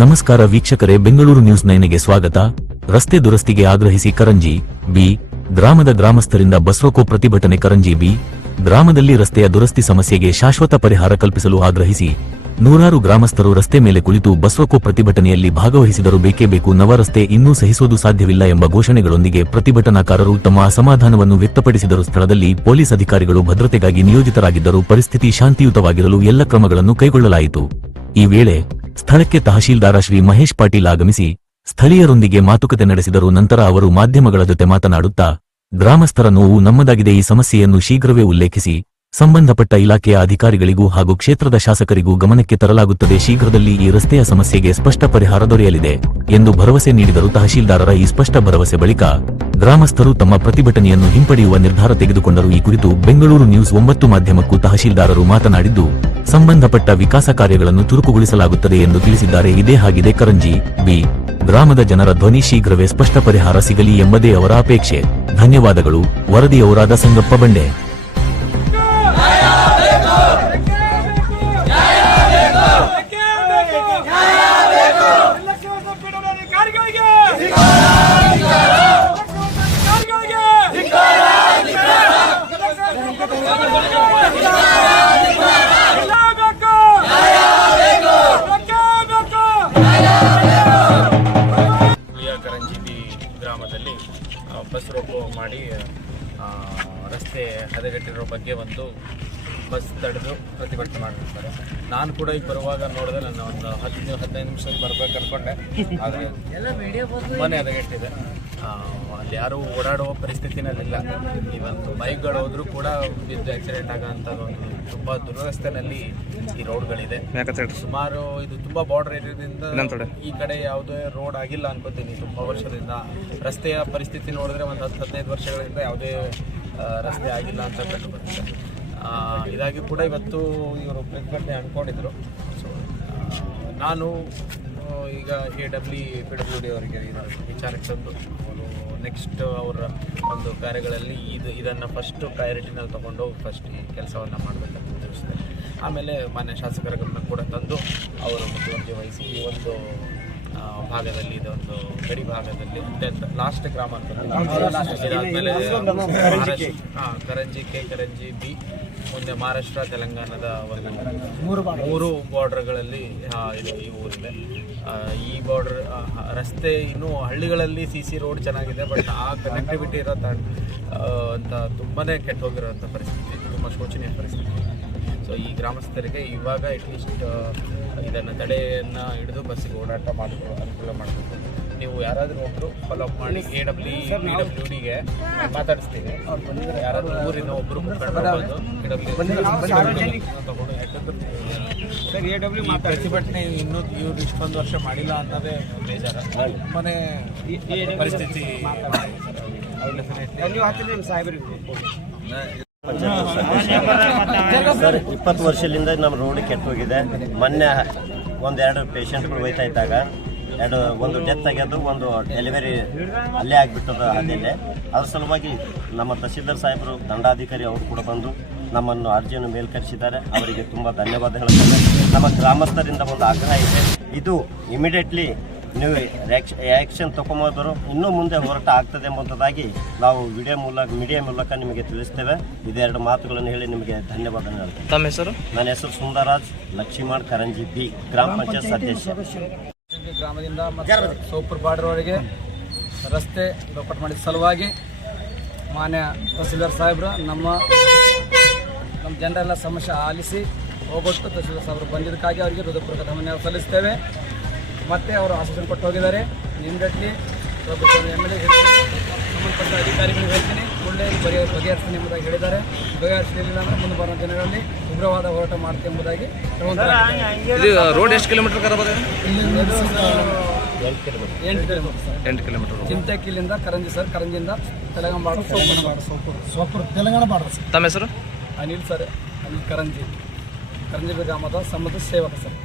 ನಮಸ್ಕಾರ ವೀಕ್ಷಕರೇ, ಬೆಂಗಳೂರು ನ್ಯೂಸ್ 9ಗೆ ಸ್ವಾಗತ. ರಸ್ತೆ ದುರಸ್ತಿಗೆ ಆಗ್ರಹಿಸಿ ಕರಂಜಿ ಬಿ ಗ್ರಾಮದ ಗ್ರಾಮಸ್ಥರಿಂದ ಬಸ್ರೋಕೋ ಪ್ರತಿಭಟನೆ. ಕರಂಜಿ ಬಿ ಗ್ರಾಮದಲ್ಲಿ ರಸ್ತೆಯ ದುರಸ್ತಿ ಸಮಸ್ಯೆಗೆ ಶಾಶ್ವತ ಪರಿಹಾರ ಕಲ್ಪಿಸಲು ಆಗ್ರಹಿಸಿ ನೂರಾರು ಗ್ರಾಮಸ್ಥರು ರಸ್ತೆ ಮೇಲೆ ಕುಳಿತು ಬಸ್ರೋಕೋ ಪ್ರತಿಭಟನೆಯಲ್ಲಿ ಭಾಗವಹಿಸಿದರು. ಬೇಕೇ ಬೇಕು, ನವ ರಸ್ತೆ ಇನ್ನೂ ಸಹಿಸೋದು ಸಾಧ್ಯವಿಲ್ಲ ಎಂಬ ಘೋಷಣೆಗಳೊಂದಿಗೆ ಪ್ರತಿಭಟನಾಕಾರರು ತಮ್ಮ ಅಸಮಾಧಾನವನ್ನು ವ್ಯಕ್ತಪಡಿಸಿದರು. ಸ್ಥಳದಲ್ಲಿ ಪೊಲೀಸ್ ಅಧಿಕಾರಿಗಳು ಭದ್ರತೆಗಾಗಿ ನಿಯೋಜಿತರಾಗಿದ್ದರು. ಪರಿಸ್ಥಿತಿ ಶಾಂತಿಯುತವಾಗಿರಲು ಎಲ್ಲ ಕ್ರಮಗಳನ್ನು ಕೈಗೊಳ್ಳಲಾಯಿತು. ಈ ವೇಳೆ ಸ್ಥಳಕ್ಕೆ ತಹಶೀಲ್ದಾರ ಶ್ರೀ ಮಹೇಶ್ ಪಾಟೀಲ್ ಆಗಮಿಸಿ ಸ್ಥಳೀಯರೊಂದಿಗೆ ಮಾತುಕತೆ ನಡೆಸಿದರು. ನಂತರ ಅವರು ಮಾಧ್ಯಮಗಳ ಜೊತೆ ಮಾತನಾಡುತ್ತಾ, ಗ್ರಾಮಸ್ಥರ ನೋವು ನಮ್ಮದಾಗಿದೆ. ಈ ಸಮಸ್ಯೆಯನ್ನು ಶೀಘ್ರವೇ ಉಲ್ಲೇಖಿಸಿ ಸಂಬಂಧಪಟ್ಟ ಇಲಾಖೆಯ ಅಧಿಕಾರಿಗಳಿಗೂ ಹಾಗೂ ಕ್ಷೇತ್ರದ ಶಾಸಕರಿಗೂ ಗಮನಕ್ಕೆ ತರಲಾಗುತ್ತದೆ. ಶೀಘ್ರದಲ್ಲಿ ಈ ರಸ್ತೆಯ ಸಮಸ್ಯೆಗೆ ಸ್ಪಷ್ಟ ಪರಿಹಾರ ದೊರೆಯಲಿದೆ ಎಂದು ಭರವಸೆ ನೀಡಿದರು. ತಹಶೀಲ್ದಾರರ ಈ ಸ್ಪಷ್ಟ ಭರವಸೆ ಬಳಿಕ ಗ್ರಾಮಸ್ಥರು ತಮ್ಮ ಪ್ರತಿಭಟನೆಯನ್ನು ಹಿಂಪಡೆಯುವ ನಿರ್ಧಾರ ತೆಗೆದುಕೊಂಡರು. ಈ ಕುರಿತು ಬೆಂಗಳೂರು ನ್ಯೂಸ್ 9 ಮಾಧ್ಯಮಕ್ಕೂ ತಹಶೀಲ್ದಾರರು ಮಾತನಾಡಿದ್ದು, ಸಂಬಂಧಪಟ್ಟ ವಿಕಾಸ ಕಾರ್ಯಗಳನ್ನು ಚುರುಕುಗೊಳಿಸಲಾಗುತ್ತದೆ ಎಂದು ತಿಳಿಸಿದ್ದಾರೆ. ಇದೇ ಆಗಿದೆ ಕರಂಜಿ ಬಿ ಗ್ರಾಮದ ಜನರ ಧ್ವನಿ. ಶೀಘ್ರವೇ ಸ್ಪಷ್ಟ ಪರಿಹಾರ ಸಿಗಲಿ ಎಂಬುದೇ ಅವರ ಅಪೇಕ್ಷೆ. ಧನ್ಯವಾದಗಳು. ವರದಿಯವರಾದ ಸಂಗಪ್ಪ ಬಂಡೆ. ಗ್ರಾಮದಲ್ಲಿ ಬಸ್ ರೋಕೋ ಮಾಡಿ ರಸ್ತೆ ಹದಗೆಟ್ಟಿರೋ ಬಗ್ಗೆ ಒಂದು ಬಸ್ ತಡೆದು ಪ್ರತಿಭಟನೆ ಮಾಡಿರ್ತಾರೆ. ನಾನು ಕೂಡ ಈಗ ಬರುವಾಗ ನೋಡಿದೆ, ನನ್ನ ಒಂದು 10-15 ನಿಮಿಷದಲ್ಲಿ ಬರ್ಬೇಕು ಅನ್ಕೊಂಡೆ, ಆದರೆ ತುಂಬಾ ಹದಗೆಟ್ಟಿದೆ. ಅಲ್ಲಿ ಯಾರೂ ಓಡಾಡುವ ಪರಿಸ್ಥಿತಿನಲ್ಲಿಲ್ಲ. ಇವತ್ತು ಬೈಕ್ಗಳು ಹೋದ್ರೂ ಕೂಡ ಬಿದ್ದು ಆಕ್ಸಿಡೆಂಟ್ ಆಗೋಂಥದ್ದು ಒಂದು ತುಂಬ ದುರವಸ್ಥೆನಲ್ಲಿ ಈ ರೋಡ್ಗಳಿದೆ. ಸುಮಾರು ಇದು ತುಂಬ ಬಾರ್ಡರ್ ಏರಿಯಾದಿಂದ ಈ ಕಡೆ ಯಾವುದೇ ರೋಡ್ ಆಗಿಲ್ಲ ಅನ್ಕೋತೀನಿ. ತುಂಬ ವರ್ಷದಿಂದ ರಸ್ತೆಯ ಪರಿಸ್ಥಿತಿ ನೋಡಿದ್ರೆ ಒಂದು 10-15 ವರ್ಷಗಳಿಂದ ಯಾವುದೇ ರಸ್ತೆ ಆಗಿಲ್ಲ ಅಂತ ಕಂಡು ಬರುತ್ತೆ. ಇದಾಗಿ ಕೂಡ ಇವತ್ತು ಇವರು ಪ್ರತಿಭಟನೆ ಅಂದ್ಕೊಂಡಿದ್ರು. ಸೊ ನಾನು ಈಗ PWD ಅವರಿಗೆ ವಿಚಾರಕ್ಕೆ ತಂದು ನೆಕ್ಸ್ಟ್ ಅವರ ಒಂದು ಕಾರ್ಯಗಳಲ್ಲಿ ಇದನ್ನು ಫಸ್ಟ್ ಪ್ರಯಾರಿಟಿನಲ್ಲಿ ತೊಗೊಂಡು ಫಸ್ಟ್ ಈ ಕೆಲಸವನ್ನು ಮಾಡಬೇಕಂತ ತಿಳಿಸಿದೆ. ಆಮೇಲೆ ಮಾನ್ಯ ಶಾಸಕರ ಗಮನ ಕೂಡ ತಂದು ಅವರು ಮುಖ್ಯಮಂತ್ರಿ ವಹಿಸಿ ಈ ಒಂದು ಭಾಗದಲ್ಲಿ, ಇದೊಂದು ಗಡಿ ಭಾಗದಲ್ಲಿ ಲಾಸ್ಟ್ ಗ್ರಾಮ ಅಂತ ಇದಾದಮೇಲೆ ಕರಂಜಿ ಬಿ ಮುಂದೆ ಮಹಾರಾಷ್ಟ್ರ ತೆಲಂಗಾಣದ ಒಂದು 3 ಬಾರ್ಡರ್ಗಳಲ್ಲಿ ಈ ಊರಿದೆ. ಈ ಬಾರ್ಡರ್ ರಸ್ತೆ ಇನ್ನೂ ಹಳ್ಳಿಗಳಲ್ಲಿ CC ರೋಡ್ ಚೆನ್ನಾಗಿದೆ, ಬಟ್ ಆ ಕನೆಕ್ಟಿವಿಟಿ ಇರೋ ಅಂತ ತುಂಬಾ ಕೆಟ್ಟು ಹೋಗಿರೋಂಥ ಪರಿಸ್ಥಿತಿ, ತುಂಬ ಶೋಚನೀಯ ಪರಿಸ್ಥಿತಿ. ಸೊ ಈ ಗ್ರಾಮಸ್ಥರಿಗೆ ಇವಾಗ ಅಟ್ಲೀಸ್ಟ್ ಇದನ್ನು ತಡೆಯನ್ನು ಹಿಡಿದು ಬಸ್ಸಿಗೆ ಓಡಾಟ ಮಾಡಲು ಅನುಕೂಲ ಮಾಡಬೇಕು. ನೀವು ಯಾರಾದರೂ ಒಬ್ಬರು ಫಾಲೋಅಪ್ ಮಾಡಿ PWDಗೆ ಮಾತಾಡಿಸ್ತೀವಿ. ಯಾರಾದರೂ ಊರಿನ ಒಬ್ಬರು ಮುಖಂಡರು ತಗೊಂಡು, ಯಾಕಂದ್ರೆ ಈ ಪ್ರತಿಭಟನೆ ಇನ್ನೂ ಇವ್ರು ಇಷ್ಟೊಂದು ವರ್ಷ ಮಾಡಿಲ್ಲ ಅನ್ನೋದೇ ಬೇಜಾರ. ತುಂಬನೇ ಪರಿಸ್ಥಿತಿ. ಸರ್, 20 ವರ್ಷದಿಂದ ನಮ್ಮ ರೋಡ್ ಕೆಟ್ಟು ಹೋಗಿದೆ. ಮೊನ್ನೆ 1-2 ಪೇಷಂಟ್ಗಳು ಹೋಯ್ತಾ ಇದ್ದಾಗ ಒಂದು ಡೆತ್ ಆಗ್ಯದು, ಒಂದು ಡೆಲಿವರಿ ಅಲ್ಲೇ ಆಗಿಬಿಟ್ಟದ. ಅಲ್ಲೇ ಅದ್ರ ಸಲುವಾಗಿ ನಮ್ಮ ತಹಶೀಲ್ದಾರ್ ಸಾಹೇಬರು, ದಂಡಾಧಿಕಾರಿ ಅವರು ಕೂಡ ಬಂದು ನಮ್ಮನ್ನು ಅರ್ಜಿಯನ್ನು ಮೇಲ್ಕರಿಸಿದ್ದಾರೆ. ಅವರಿಗೆ ತುಂಬ ಧನ್ಯವಾದ ಹೇಳುತ್ತೇನೆ. ನಮ್ಮ ಗ್ರಾಮಸ್ಥರಿಂದ ಒಂದು ಆಗ್ರಹ ಇದೆ, ಇದು ಇಮಿಡಿಯೇಟ್ಲಿ ನೀವು ಆ್ಯಕ್ಷನ್ ತಗೊಂಬೋದರು, ಇನ್ನೂ ಮುಂದೆ ಹೋರಾಟ ಆಗ್ತದೆ ಎಂಬುದಾಗಿ ನಾವು ಮೀಡಿಯಾ ಮೂಲಕ ನಿಮಗೆ ತಿಳಿಸ್ತೇವೆ. ಇದೆರಡು ಮಾತುಗಳನ್ನು ಹೇಳಿ ನಿಮಗೆ ಧನ್ಯವಾದ ಹೇಳ್ತೇವೆ. ತಮ್ಮ ಹೆಸರು? ನನ್ನ ಹೆಸರು ಸುಂದರರಾಜ್ ಲಕ್ಷ್ಮಣ್, ಕರಂಜಿ ಬಿ ಗ್ರಾಮ ಪಂಚಾಯತ್ ಸದಸ್ಯ. ಗ್ರಾಮದಿಂದ ಮತ್ತು ಸೋಪುರ್ ಬಾರ್ಡರ್ವರೆಗೆ ರಸ್ತೆ ಲೋಕಾಟ ಮಾಡಿದ ಸಲುವಾಗಿ ಮಾನ್ಯ ತಹಸೀಲ್ದಾರ್ ಸಾಹೇಬರು ನಮ್ಮ ಜನರೆಲ್ಲ ಸಮಸ್ಯೆ ಆಲಿಸಿ ಹೋಗೊಟ್ಟು ತಹಸೀಲ್ದಾರ್ ಸಾಹೇಬರು ಬಂದಿದ್ದಕ್ಕಾಗಿ ಅವರಿಗೆ ಹೃದಯಪೂರ್ವಕ ಧನ್ಯವಾದ ಸಲ್ಲಿಸ್ತೇವೆ. ಮತ್ತು ಅವರು ಆಶ್ವಾಸನೆ ಕೊಟ್ಟು ಹೋಗಿದ್ದಾರೆ, ಇಮಿಡಿಯೇಟ್ಲಿ MLA ಸಂಬಂಧಪಟ್ಟ ಅಧಿಕಾರಿಗಳಿಗೆ ಹೇಳ್ತೀನಿ, ಒಳ್ಳೆ ಬಗೆಹರಿಸ್ತೀನಿ ಎಂಬುದಾಗಿ ಹೇಳಿದ್ದಾರೆ. ಬಗೆಹರಿಸಲಿಲ್ಲ ಅಂದರೆ ಮುಂದೆ ಬರುವ ದಿನಗಳಲ್ಲಿ ಉಗ್ರವಾದ ಹೋರಾಟ ಮಾಡ್ತೀವಿ ಎಂಬುದಾಗಿ ರೋಡ್ ಎಷ್ಟು ಕಿಲೋಮೀಟರ್? 8 ಕಿಲೋಮೀಟರ್. ಚಿಂತಕಿಲಿಂದ ಕರಂಜಿ ಸರ್, ಕರಂಜಿಯಿಂದ ತೆಲಂಗಾಣ ಬಾರ್ಡರ್, ಸೋಪುರ ತೆಲಂಗಾಣ ಬಾರ್ಡರ್. ತಮ್ಮ ಹೆಸರು? ಅನಿಲ್ ಸರ್, ಅನಿಲ್ ಕರಂಜಿ ಗ್ರಾಮದ ಸಮುದ್ರ ಸೇವಕ ಸರ್.